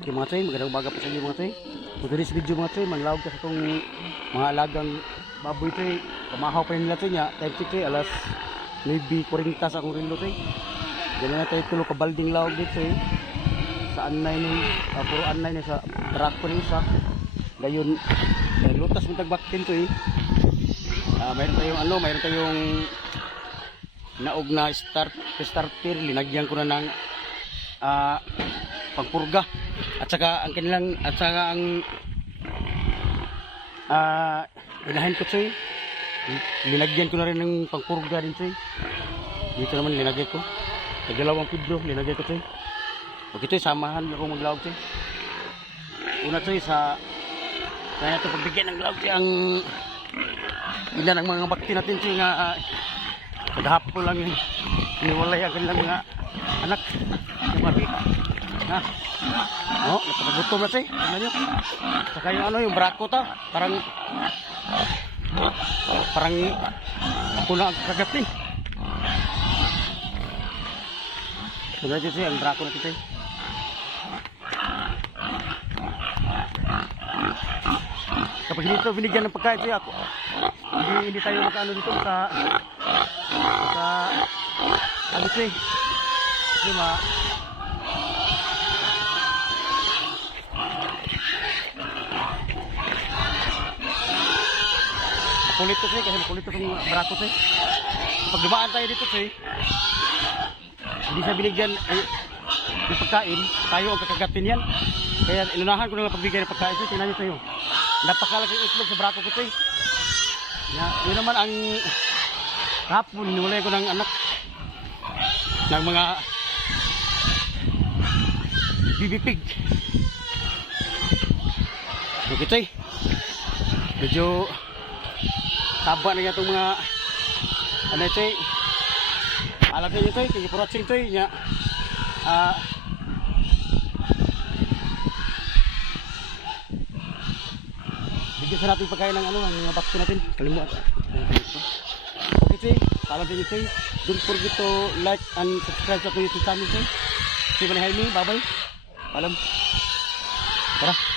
Okay mga choy, magandang umaga po sa inyo mga choy. For today's video mga choy, manglawag ka sa itong mga alagang baboy choy. Pamahaw pa nila choy niya. Time check choy, alas 9:40 sa akong rilo choy. Diyan na tayo tulo ka balding lawag dito choy. Sa anay ni, puro anay ni sa truck po rin isa. Gayon, lutas mo tagbaktin choy. Mayroon tayong naog na starter, linagyan ko na ng pagpurga at saka ang inahin ko choy, linagyan ko na rin ng pagpurga din choy. Dito naman linagay ko tagalawang pidro, linagay ko choy. Okay choy, samahan ako maglawag choy. Una choy, sa kaya ito pagbigyan ng lawag choy ang ilan ang mga bakti natin choy nga kagahapon lang yung iniwalay ang kanilang mga anak yung mabi ha. Napagutom na siya, tignan nyo. Saka yung brako ta, parang ako lang ang kagat eh. Tignan nyo siya, ang brako natin siya. Kapag hindi ito binigyan ng pagkain siya, hindi tayo makaano dito, ano siya eh. Kasi makulit to siya, kasi makulit to itong brato siya. Pag dumaan tayo dito siya, hindi siya binigyan ng pagkain, tayo ang kakagatin yan. Kaya inunahan ko na lang pagbigay ng pagkain siya. Tingnan nyo tayo, napakalaking itlog sa brato ko siya. Yun naman ang hapon, niwalay ko ng anak ng mga bibipig. Okay choy, medyo taba na nga itong mga ano choy. Alam nyo choy, kaya puratsing choy nya bigyan sa natin pagkain ng ng mga bakti natin. Kalimutan. Okay choy, alam nyo choy, don't forget to like and subscribe sa YouTube channel choy. See you next time, bye bye. Alam. Tara.